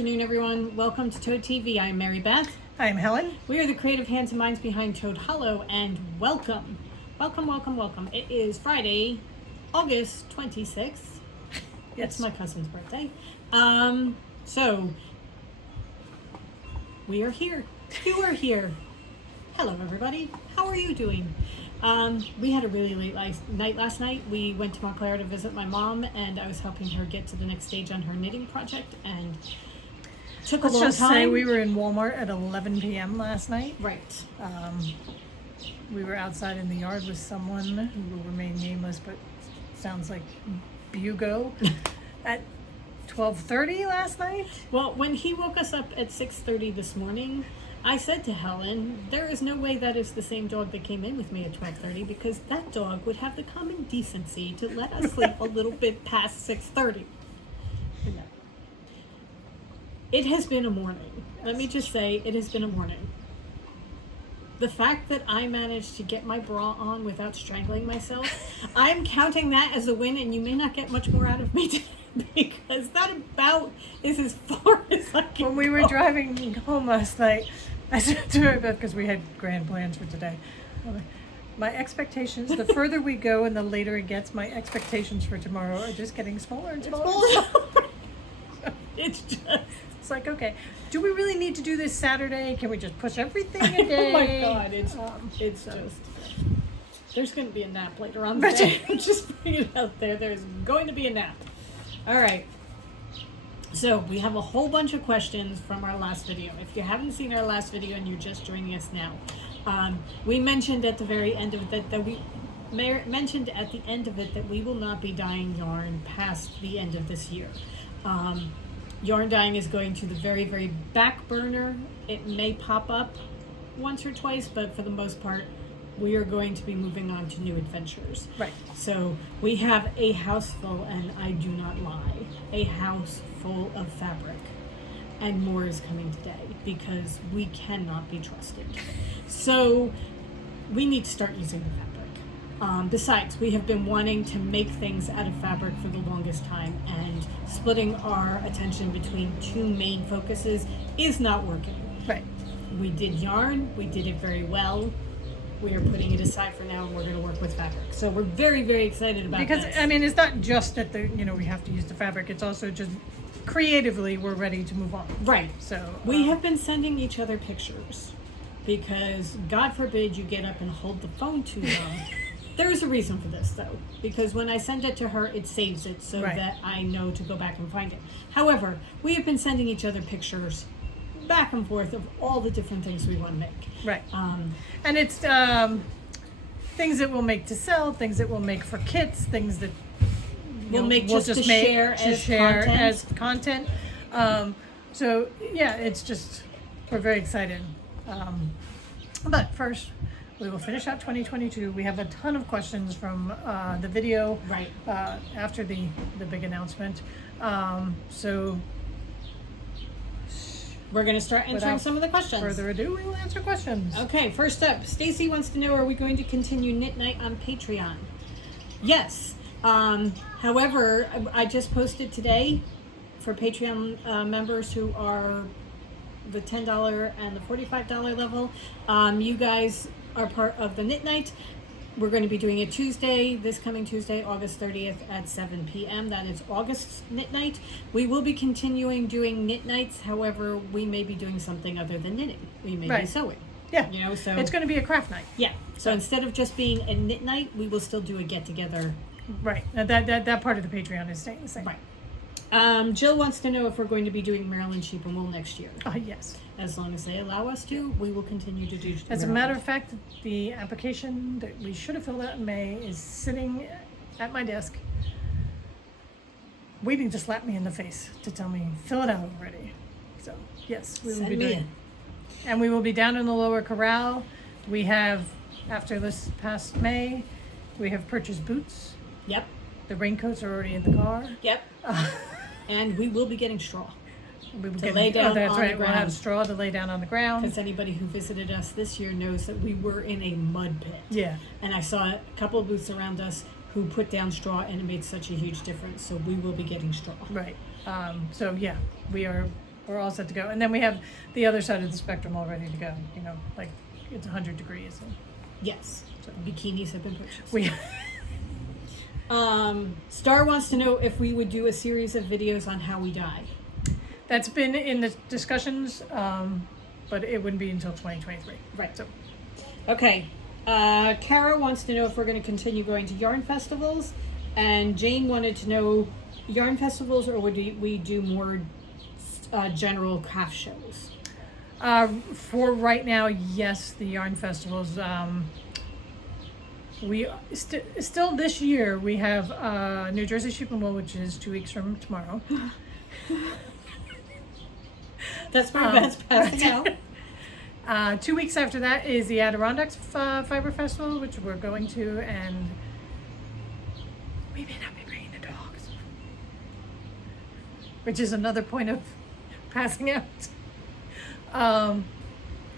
afternoon, everyone. Welcome to Toad TV. I'm Mary Beth. I'm Helen. We are the creative hands and minds behind Toad Hollow, and welcome. Welcome. It is Friday, August 26th. Yes. It's my cousin's birthday. So, we are here. You are here. Hello, everybody. How are you doing? We had a really late night last night. We went to Montclair to visit my mom, and I was helping her get to the next stage on her knitting project, and took a long time. Let's just say we were in Walmart at 11 p.m. last night. Right. We were outside in the yard with someone who will remain nameless, but sounds like Bugo, at 12:30 last night. Well, when he woke us up at 6:30 this morning, I said to Helen, there is no way that is the same dog that came in with me at 12:30, because that dog would have the common decency to let us sleep a little bit past 6:30. No. It has been a morning. Let me just say, it has been a morning. The fact that I managed to get my bra on without strangling myself, I'm counting that as a win, and you may not get much more out of me today, because that about is as far as I can When we were go. driving home last night, I said to her, because we had grand plans for today, I'm like, my expectations, the further we go and the later it gets, my expectations for tomorrow are just getting smaller and smaller. It's just... It's like, okay, do we really need to do this Saturday? Can we just push everything a day? Oh my God, it's just... There's going to be a nap later on the day. I'm just putting it out there. There's going to be a nap. All right. So we have a whole bunch of questions from our last video. If you haven't seen our last video and you're just joining us now, we mentioned at the very end of it that we will not be dyeing yarn past the end of this year. Yarn dyeing is going to the very, very back burner. It may pop up once or twice, but for the most part, we are going to be moving on to new adventures. Right. So we have a house full, and I do not lie, a house full of fabric. And more is coming today because we cannot be trusted. So we need to start using the fabric. Besides, we have been wanting to make things out of fabric for the longest time, and splitting our attention between two main focuses is not working. Right. We did yarn, we did it very well. We are putting it aside for now, and we're going to work with fabric. So we're very, very excited about Because, this. I mean, it's not just that we have to use the fabric. It's also just creatively we're ready to move on. Right. So we have been sending each other pictures because, God forbid, you get up and hold the phone too long. There is a reason for this, though, because when I send it to her, it saves it so Right. that I know to go back and find it. However, we have been sending each other pictures back and forth of all the different things we want to make. Right. And it's things that we'll make to sell, things that we'll make for kits, things that We'll make we'll just to make share to as share content. as content. So yeah, it's just we're very excited. But first, we will finish out 2022. We have a ton of questions from the video Right. after the big announcement. So We're going to start answering without some of the questions. further ado, we will answer questions. Okay, first up, Stacy wants to know, are we going to continue Knit Night on Patreon? Yes. However, I just posted today for Patreon members who are the $10 and the $45 level. You guys are part of the Knit Night. We're going to be doing it Tuesday, this coming Tuesday, August 30th at 7 p.m. That is August's Knit Night. We will be continuing doing Knit Nights. However, we may be doing something other than knitting. We may be Right. sewing. Yeah. So It's going to be a craft night. yeah. So instead of just being a knit night, we will still do a get together. Right. That part of the Patreon is staying the same. Right. Jill wants to know if we're going to be doing Maryland sheep and wool next year. Yes. As long as they allow us to, we will continue to do. As a matter of fact, the application that we should have filled out in May is sitting at my desk, waiting to slap me in the face to tell me, fill it out already. So, yes, we will Send be me doing it. And we will be down in the lower corral. We have, after this past May, we have purchased boots. Yep. The raincoats are already in the car. Yep. And we will be getting straw. We will To lay down that's on right. the We'll have ground. straw to lay down on the ground. Because anybody who visited us this year knows that we were in a mud pit. Yeah. And I saw a couple of booths around us who put down straw, and it made such a huge difference. So we will be getting straw. Right. So yeah, we are we're all set to go. And then we have the other side of the spectrum all ready to go. You know, like it's 100 degrees. And Yes. So bikinis have been purchased. we Star wants to know if we would do a series of videos on how we dye. that's been in the discussions, but it wouldn't be until 2023. Right. So Okay. Kara wants to know if we're going to continue going to yarn festivals, and Jane wanted to know yarn festivals or would we do more general craft shows? for right now, yes, the yarn festivals. We still this year we have New Jersey Sheep and Wool, which is 2 weeks from tomorrow. That's my best passing out. 2 weeks after that is the Adirondacks Fiber Festival, which we're going to, and we may not be bringing the dogs, which is another point of passing out. I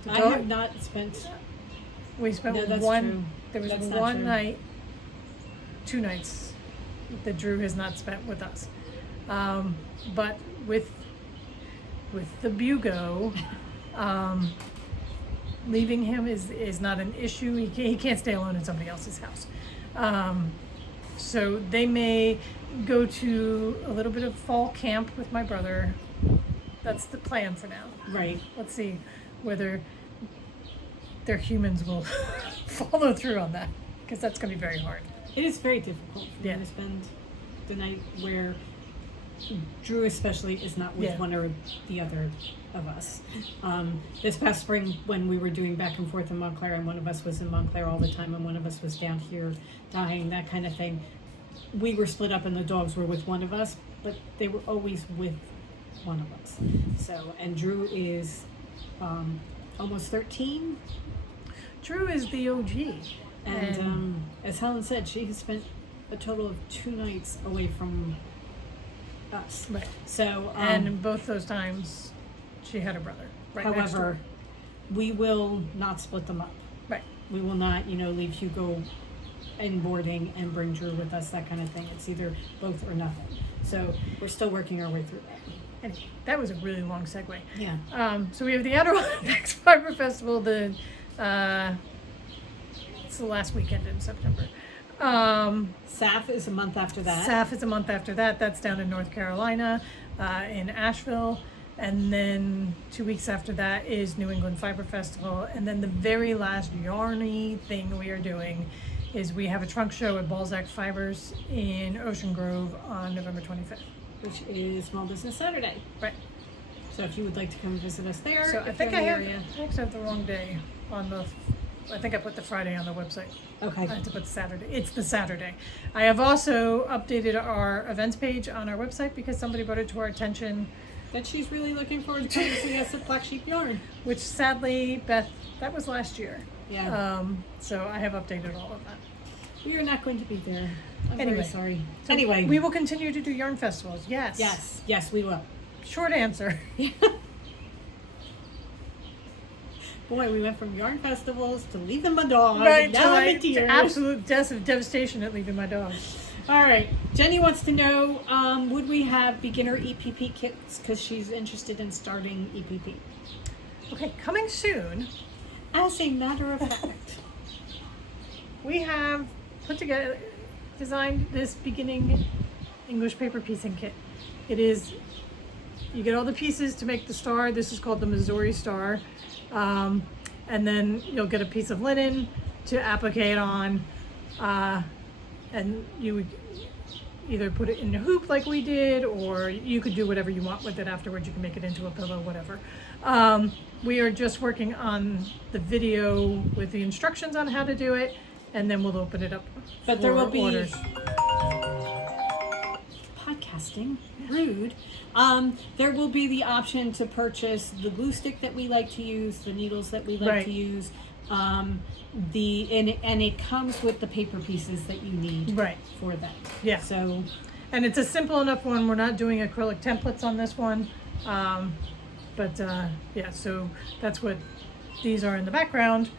have not spent. We spent No, that's one. true. There was That's not one true. night, 2 nights that Drew has not spent with us, but with the Bugo. Leaving him is not an issue. He can't stay alone in somebody else's house. So they may go to a little bit of fall camp with my brother. That's the plan for now. Right. Let's see whether their humans will follow through on that, because that's going to be very hard. It is very difficult for Yeah. me to spend the night where Drew especially is not with Yeah. one or the other of us. This past spring when we were doing back and forth in Montclair, and one of us was in Montclair all the time and one of us was down here dying, that kind of thing, we were split up and the dogs were with one of us, but they were always with one of us. So, and Drew is almost 13, Drew is the OG. and as Helen said, she has spent a total of 2 nights away from us. Right. So, And both those times, she had a brother. Right next however, door. we will not split them up. Right. We will not, leave Hugo in boarding and bring Drew with us, that kind of thing. It's either both or nothing. So we're still working our way through that. And that was a really long segue. Yeah. So we have the Adirondacks Fiber Festival. It's the last weekend in September. SAF is a month after that. SAF is a month after that. That's down in North Carolina, in Asheville. And then 2 weeks after that is New England Fiber Festival. And then the very last yarny thing we are doing is we have a trunk show at Balzac Fibers in Ocean Grove on November 25th. Which is Small Business Saturday. Right. So if you would like to come visit us there, So I if think you're I in the area. actually have the wrong day on the. I think I put the Friday on the website. Okay. I had to put Saturday. It's the Saturday. I have also updated our events page on our website because somebody brought it to our attention, That she's really looking forward to coming to see us at Black Sheep Yarn. which sadly, Beth, that was last year. Yeah. So I have updated all of that. We are not going to be there. I'm Anyway. very sorry. So Anyway. we will continue to do yarn festivals. Yes. Yes, we will. Short answer. Boy, we went from yarn festivals to leaving my dog. Right. and now I'm in To tears. absolute devastation at leaving my dog. All right. Jenny wants to know, would we have beginner EPP kits? Because she's interested in starting EPP. Okay, coming soon. As a matter of fact. We have designed this beginning English paper piecing kit. It is, you get all the pieces to make the star. This is called the Missouri Star. And then you'll get a piece of linen to applique on. And you would either put it in a hoop like we did, or you could do whatever you want with it afterwards. You can make it into a pillow, whatever. We are just working on the video with the instructions on how to do it, and then we'll open it up But for there will be orders. podcasting. Rude. There will be the option to purchase the glue stick that we like to use, the needles that we like Right. to use, and it comes with the paper pieces that you need Right. for that. Yeah. So And it's a simple enough one. We're not doing acrylic templates on this one. Yeah, so that's what these are in the background.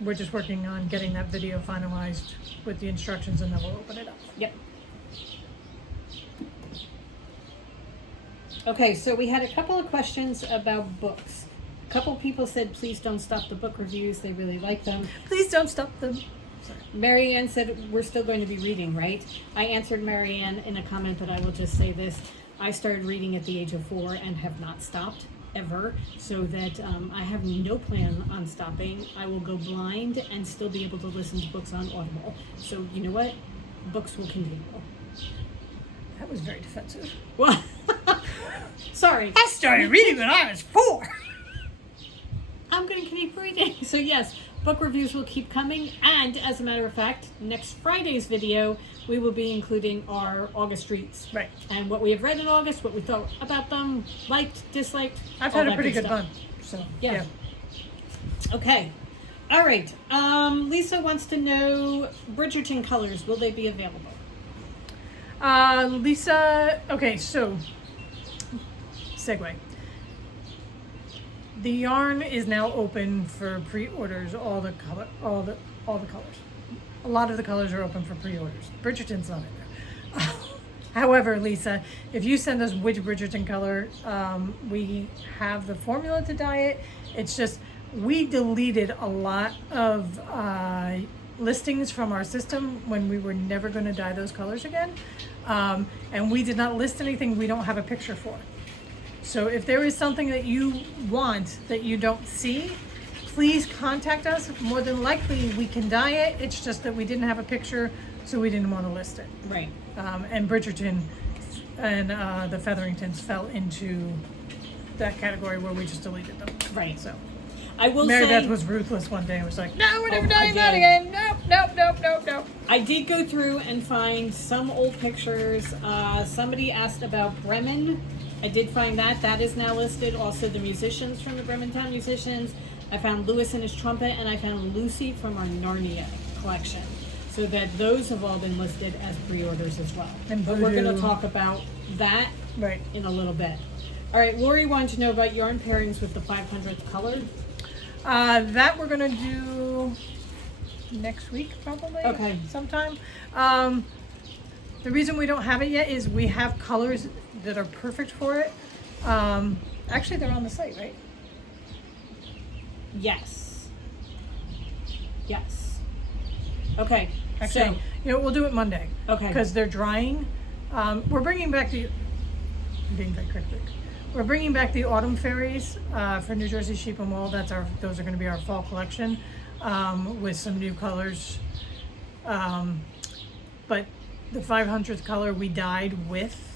We're just working on getting that video finalized with the instructions, and then we'll open it up. yep. Okay, so we had a couple of questions about books. A couple people said, please don't stop the book reviews. They really like them. Please don't stop them. Sorry. Marianne said, we're still going to be reading, right? I answered Marianne in a comment, but I will just say this. I started reading at the age of 4 and have not stopped ever, so that I have no plan on stopping. I will go blind and still be able to listen to books on Audible. So you know what? Books will continue. That was very defensive. What? Sorry. I started reading when I was 4. I'm going to keep reading. So yes, book reviews will keep coming. And as a matter of fact, next Friday's video, we will be including our August reads. Right. And what we have read in August, what we thought about them, liked, disliked. I've all had a that pretty good stuff. month. So, Yeah. Okay. All right. Lisa wants to know Bridgerton colors. Will they be available? Lisa, okay, so, segue. The yarn is now open for pre-orders, all the colors. A lot of the colors are open for pre-orders. Bridgerton's not in there. However, Lisa, if you send us which Bridgerton color, we have the formula to dye it. It's just, we deleted a lot of listings from our system when we were never going to dye those colors again. And we did not list anything we don't have a picture for. So if there is something that you want that you don't see, please contact us. More than likely we can dye it. It's just that we didn't have a picture, so we didn't want to list it. Right. And Bridgerton and the Featheringtons fell into that category where we just deleted them. Right. So I will Mary say, Beth was ruthless one day and was like, no, we're never I dyeing that did. again. Nope. I did go through and find some old pictures. Somebody asked about Bremen. I did find that. That is now listed. Also the musicians from the Brementown musicians. I found Lewis and his trumpet, and I found Lucy from our Narnia collection. So that those have all been listed as pre-orders as well. And but we're going to Voodoo. talk about that Right. in a little bit. All right, Lori wanted to know about yarn pairings with the 500th color. That we're gonna do next week probably. Okay. Sometime. The reason we don't have it yet is we have colors that are perfect for it. Actually, they're on the site, right? Yes. Yes. Okay. Actually, we'll do it Monday. Okay. Because they're drying. We're bringing back the. I'm being very cryptic. We're bringing back the autumn fairies for New Jersey Sheep and Wool. Those are going to be our fall collection with some new colors. But the 500th color we dyed with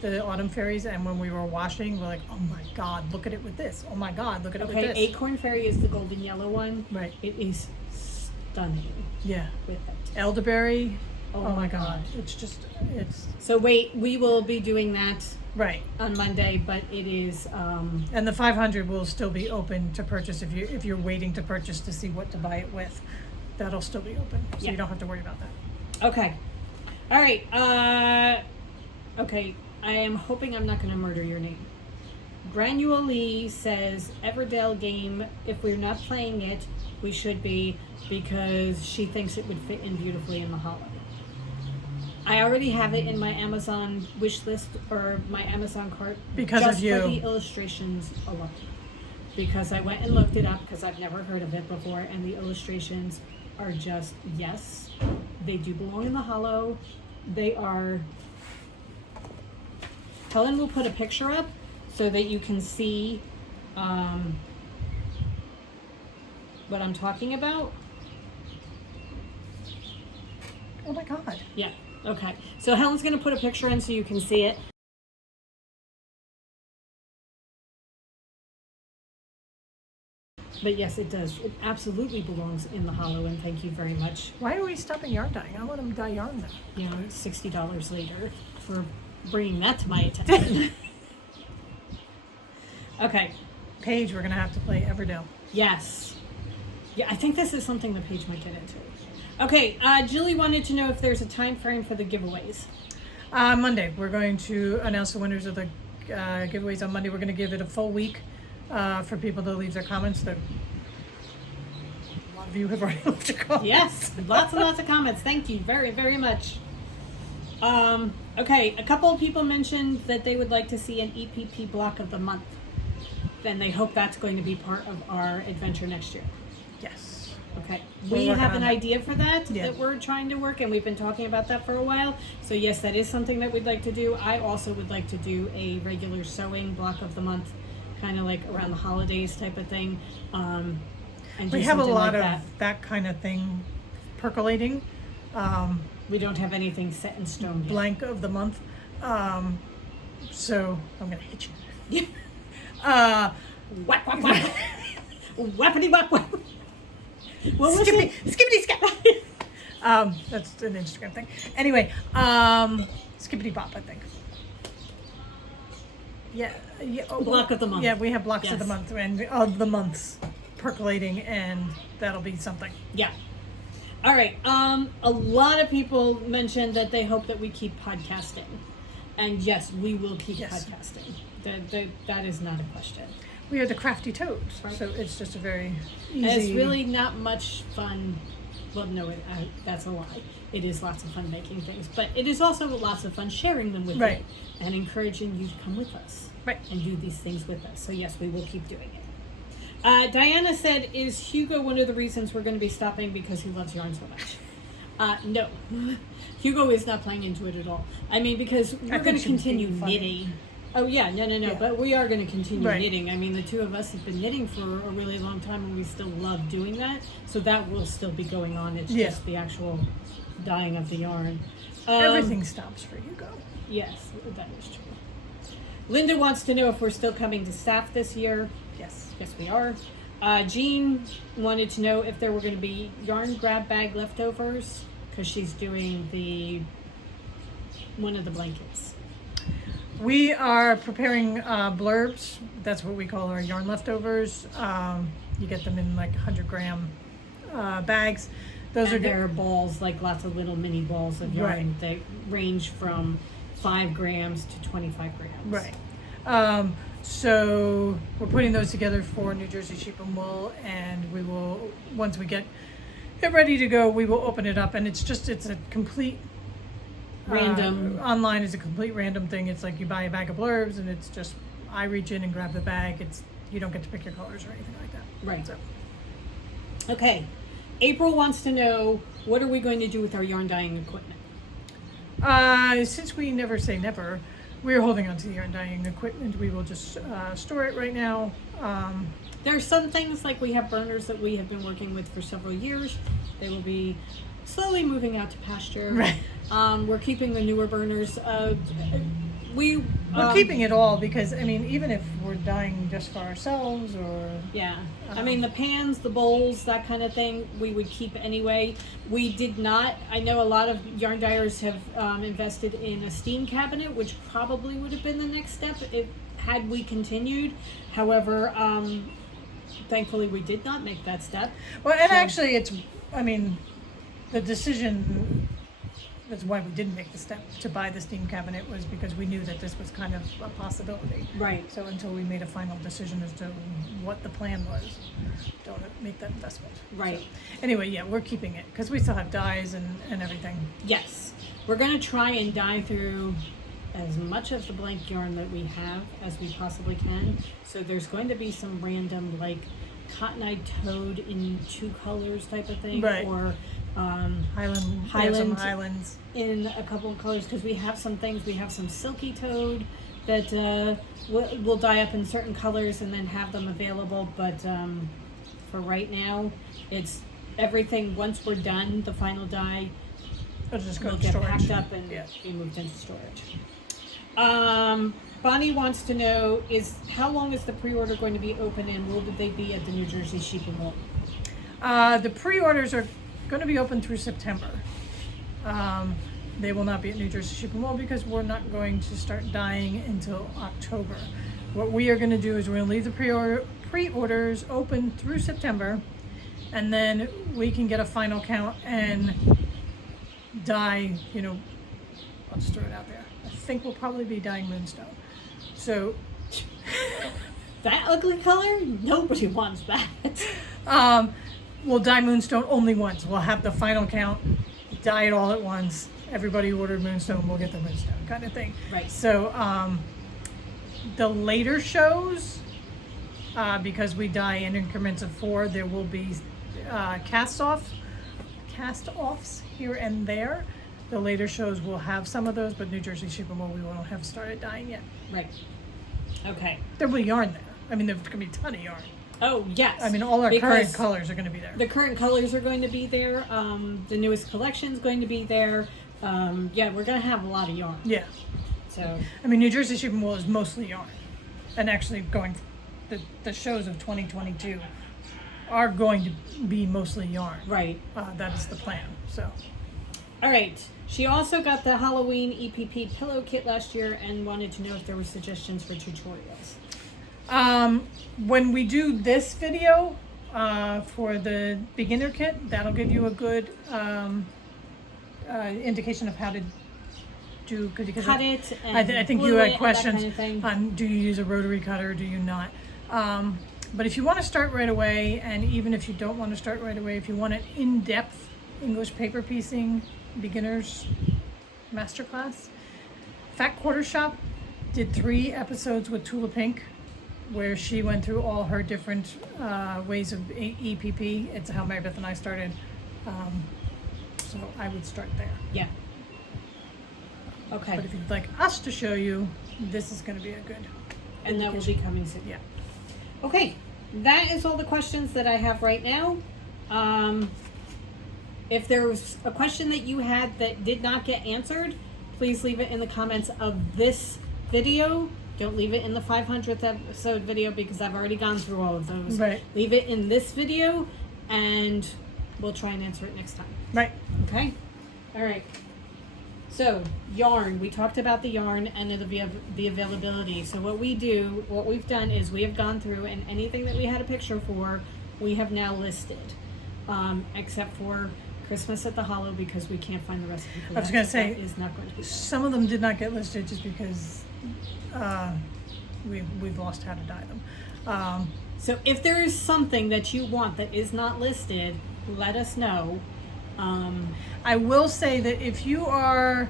the autumn fairies, and when we were washing, we're like, oh my God, look at it with this. Oh my God, look at it with Okay, this. Acorn Fairy is the golden yellow one. Right. It is stunning Yeah. with it. Elderberry. Oh my God. It's So wait, we will be doing that right. on Monday, but it is And the 500 will still be open to purchase if you're waiting to purchase to see what to buy it with. That'll still be open, so Yeah. you don't have to worry about that. okay. All right. Okay. I am hoping I'm not going to murder your name. Granule Lee says Everdale game. If we're not playing it, we should be, because she thinks it would fit in beautifully in the hollow. I already have it in my Amazon wish list or my Amazon cart Because just of you. for the illustrations alone. Because I went and looked it up because I've never heard of it before, and the illustrations are just yes, they do belong in the hollow. They are. Helen will put a picture up so that you can see what I'm talking about. Oh my God. Yeah. Okay. So Helen's going to put a picture in so you can see it. But yes, it does. It absolutely belongs in the hollow, and thank you very much. Why are we stopping yarn dyeing? I want them to dye yarn now. You know, $60 later for bringing that to my attention. Okay. Paige, we're gonna have to play Everdale. Yes. Yeah, I think this is something the page might get into. Okay, Julie wanted to know if there's a time frame for the giveaways. Monday, we're going to announce the winners of the giveaways on Monday. We're gonna give it a full week for people to leave their comments. A lot of you have already left your comments. Yes, lots and lots of comments. Thank you very, very much. Okay, a couple of people mentioned that they would like to see an EPP block of the month. Then they hope that's going to be part of our adventure next year. Yes. Okay. We're We working have on an that. idea for that Yeah. that we're trying to work, and we've been talking about that for a while. So yes, that is something that we'd like to do. I also would like to do a regular sewing block of the month, kind of like around the holidays type of thing. And do We have a something lot like of that kind of thing percolating. We don't have anything set in stone yet. Blank of the month. So I'm gonna hit you. Whack, whack, whack. Whappity whack whack. What was Skippity, it? skippity skip. That's an Instagram thing. Anyway, skippity bop, I think. Yeah. Oh, Block of the month. Yeah, we have blocks of the Yes. month and of the months percolating, and that'll be something. Yeah. All right. A lot of people mentioned that they hope that we keep podcasting, and yes, we will keep Yes. podcasting. That is not a question. We are the Crafty Toads, Right. so it's just a very And it's easy. really not much fun. Well, no, that's a lie. It is lots of fun making things, but it is also lots of fun sharing them with Right. you and encouraging you to come with us Right. and do these things with us. So yes, we will keep doing it. Diana said, "Is Hugo one of the reasons we're going to be stopping because he loves yarn so much?" No, Hugo is not playing into it at all. I mean, because we're think going to she was continue being funny. knitting. Oh yeah, no, Yeah. but we are going to continue Right. knitting. I mean, the two of us have been knitting for a really long time, and we still love doing that. So that will still be going on. It's Yeah. just the actual dyeing of the yarn. Everything stops for Hugo. Yes, that is true. Linda wants to know if we're still coming to staff this year. Yes. Yes, we are. Jean wanted to know if there were going to be yarn grab bag leftovers because she's doing one of the blankets. We are preparing blurbs. That's what we call our yarn leftovers. You get them in like 100-gram bags. Those And are there are balls, like lots of little mini balls of yarn Right. that range from 5 grams to 25 grams. right. So we're putting those together for New Jersey Sheep and Wool, and we will, once we get it ready to go, we will open it up, and it's a complete Random. online is a complete random thing. It's like you buy a bag of blurbs, and it's just I reach in and grab the bag. You don't get to pick your colors or anything like that. Right. So, Okay. April wants to know, what are we going to do with our yarn dyeing equipment? since we never say never, we're holding on to the yarn dyeing equipment. We will just store it right now. There are some things, like we have burners that we have been working with for several years. They will be slowly moving out to pasture. Right. We're keeping the newer burners. We're Keeping it all because, I mean, even if we're dyeing just for ourselves or... Yeah. I mean, the pans, the bowls, that kind of thing, we would keep anyway. We did not, I know a lot of yarn dyers have invested in a steam cabinet, which probably would have been the next step had we continued. However, thankfully we did not make that step. Well, and So- actually the decision, that's why we didn't make the step to buy the steam cabinet, was because we knew that this was kind of a possibility. Right. So until we made a final decision as to what the plan was, don't make that investment. Right. So, anyway, yeah, we're keeping it because we still have dyes and everything. Yes. We're going to try and dye through as much of the blank yarn that we have as we possibly can. So there's going to be some random, like, cotton-eyed toad in 2 colors type of thing. Right. Or We have some Highlands. in a couple of colors, because we have some things. We have some silky toad that we'll dye up in certain colors and then have them available. But for right now, it's everything. Once we're done, the final dye It'll just go will to get storage. packed up and Yeah. be moved into storage. Bonnie wants to know, how long is the pre-order going to be open, and will they be at the New Jersey Sheep and Wool? The pre-orders are going to be open through September. They will not be at New Jersey Sheep and Wool because we're not going to start dyeing until October. What we are going to do is we're going to leave the pre-orders open through September, and then we can get a final count and dye, I'll just throw it out there. I think we'll probably be dyeing Moonstone. So That ugly color? Nobody wants that. we'll dye Moonstone only once. We'll have the final count, dye it all at once, everybody who ordered Moonstone will get the Moonstone kind of thing. Right. So the later shows, because we dye in increments of 4, there will be cast-offs here and there. The later shows will have some of those, but New Jersey Shipping we won't have started dyeing yet. Right. Okay. There will be yarn there. I mean, there's going to be a ton of yarn. Oh, yes. I mean, all our Because current colors are going to be there. the current colors are going to be there. The newest collection is going to be there. Yeah, we're going to have a lot of yarn. Yeah. So, I mean, New Jersey Shipping is mostly yarn. And actually the shows of 2022 are going to be mostly yarn. right. That is the plan, so. All right. She also got the Halloween EPP pillow kit last year and wanted to know if there were suggestions for tutorials. When we do this video for the beginner kit, that'll give you a good indication of how to do. Because Cut it and I think glue you it had and questions that kind of thing. on do you use a rotary cutter, do you not? But if you want to start right away, and even if you don't want to start right away, if you want an in-depth English paper piecing beginners masterclass, Fat Quarter Shop did 3 episodes with Tula Pink, where she went through all her different ways of EPP. It's how Mary Beth and I started. So I would start there. Yeah. Okay. But if you'd like us to show you, this is going to be a good. And that will be coming soon. Yeah. Okay, that is all the questions that I have right now. If there was a question that you had that did not get answered, please leave it in the comments of this video. Don't leave it in the 500th episode video because I've already gone through all of those. Right. Leave it in this video and we'll try and answer it next time. Right. Okay? All right. So, yarn. We talked about the yarn and the availability. So what we've done is we have gone through and anything that we had a picture for, we have now listed. Except for Christmas at the Hollow because we can't find the recipe for that. I was going to say, that is not going to be there. some of them did not get listed just because we've lost how to dye them. So if there is something that you want that is not listed, let us know. I will say that if you are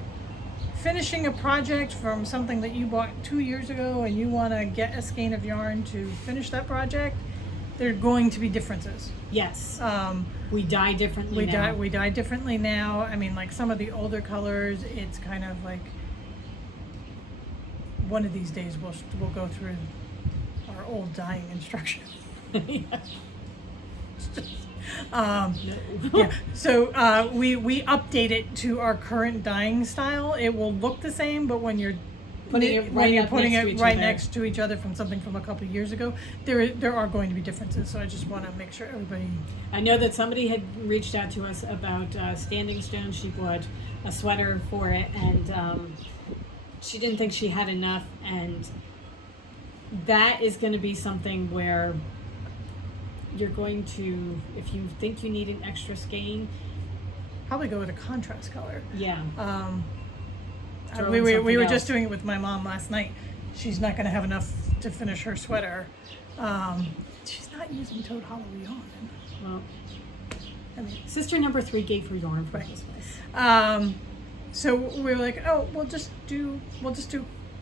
finishing a project from something that you bought 2 years ago and you want to get a skein of yarn to finish that project, there are going to be differences. Yes. We dye differently now. We dye differently now. I mean, like some of the older colors, it's kind of like one of these days we'll go through our old dyeing instructions. Yeah. So we update it to our current dyeing style. It will look the same, but when you're Putting it right putting next to it each right other. next to each other from something from a couple of years ago, there are going to be differences. So I just want to make sure everybody. I know that somebody had reached out to us about Standing Stone. She bought a sweater for it, and she didn't think she had enough. And that is going to be something where you're going to, if you think you need an extra skein, Probably go with a contrast color. yeah. Throw We in were something just else. doing it with my mom last night. She's not going to have enough to finish her sweater. She's not using Toad Hollow yarn. Well, I mean, sister number 3 gave her yarn for Right. Christmas. so we were like, oh, we'll just do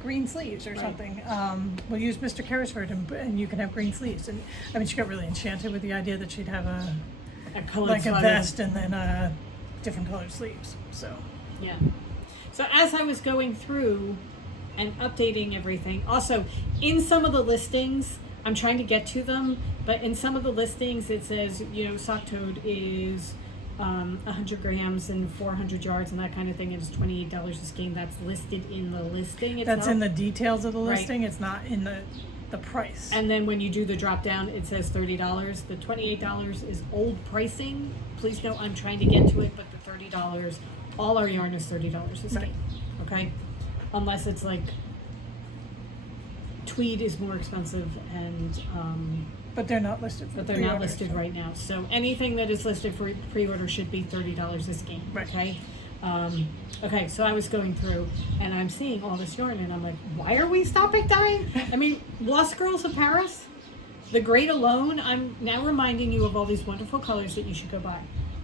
green sleeves or Right. something. We'll use Mr. Carrisford and you can have green sleeves. And I mean, she got really enchanted with the idea that she'd have a Colored like a sweater. vest and then different colored sleeves. So Yeah. So as I was going through and updating everything, also in some of the listings, I'm trying to get to them, but in some of the listings it says, sock toad is 100 grams and 400 yards and that kind of thing. It's $28 a skein. That's listed in the listing itself. that's in the details of the Right. listing. It's not in the price. And then when you do the drop down, it says $30. The $28 is old pricing. Please know I'm trying to get to it, but the $30, all our yarn is $30 a skein. Right. Okay? Unless it's like tweed is more expensive and But they're not listed for but they're not pre-order, listed so- right now. So anything that is listed for pre-order should be $30 a skein. Right. Okay? Okay, so I was going through and I'm seeing all this yarn and I'm like, why are we stopping dyeing? I mean, Lost Girls of Paris, the Great Alone, I'm now reminding you of all these wonderful colors that you should go buy.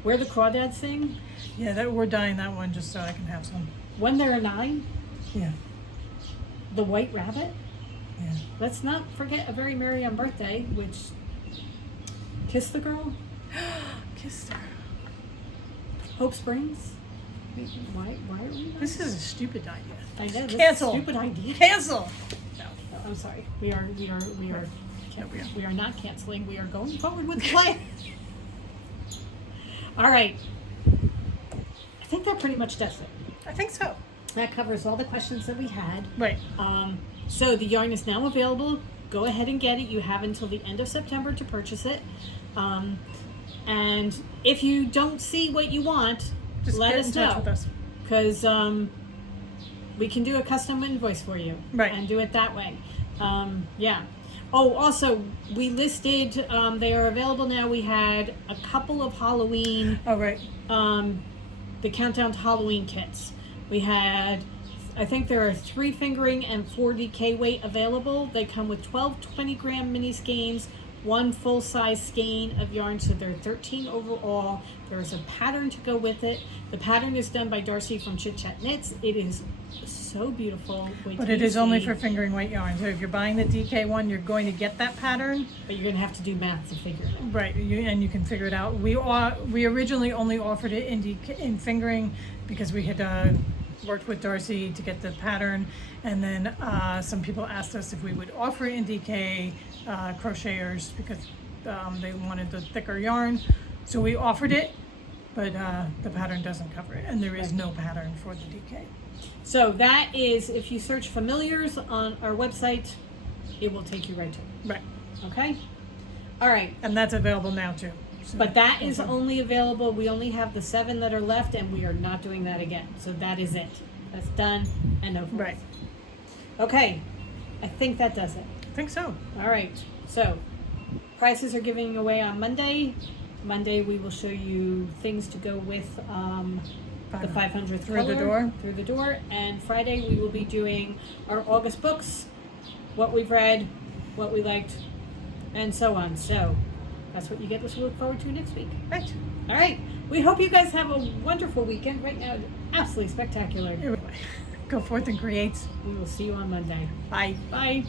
Where the Crawdads sing, Yeah, that we're dyeing that one just so I can have some. when there are 9, Yeah, the White Rabbit. yeah. Let's not forget A Very Merry on Birthday, which Kiss the Girl, Kiss her. Hope Springs. Why are we? This is a stupid idea. I know, this Cancel. is a stupid idea. Cancel. No. Oh, I'm sorry. We are Yeah, we are. not canceling. We are going forward with the plan. All right. I think that pretty much does it. I think so. That covers all the questions that we had. Right. So the yarn is now available. Go ahead and get it. You have until the end of September to purchase it. And if you don't see what you want, Just let get us in touch know. with us. Because we can do a custom invoice for you. Right. And do it that way. Yeah. Oh, also, we listed, they are available now. We had a couple of Halloween, Oh, right. the Countdown to Halloween kits. We had, I think there are 3 fingering and 4 DK weight available. They come with 12 20-gram mini skeins, 1 full-size skein of yarn, so there are 13 overall. There's a pattern to go with it. The pattern is done by Darcy from Chit Chat Knits. It is so beautiful. Wait But till it you is only see. for fingering weight yarn. So if you're buying the DK one, you're going to get that pattern. But you're going to have to do math to figure it out. Right, and you can figure it out. We originally only offered it in fingering because we had worked with Darcy to get the pattern, and then some people asked us if we would offer it in DK crocheters because they wanted the thicker yarn. So we offered it, but the pattern doesn't cover it, and there is no pattern for the DK. So that is, if you search familiars on our website, it will take you right to it. Right, Okay? All right. and that's available now too. So But that is also- only available. We only have the 7 that are left, and we are not doing that again. So that is it. That's done and over. Right, Okay. I think that does it. I think so. All right. So prices are giving away on Monday. Monday we will show you things to go with the 500th Through the color, door. Through the door. And Friday we will be doing our August books, what we've read, what we liked, and so on. So that's what you get to look forward to next week. Right. All right. We hope you guys have a wonderful weekend. Right now, absolutely spectacular. Go forth and create. We will see you on Monday. Bye. Bye.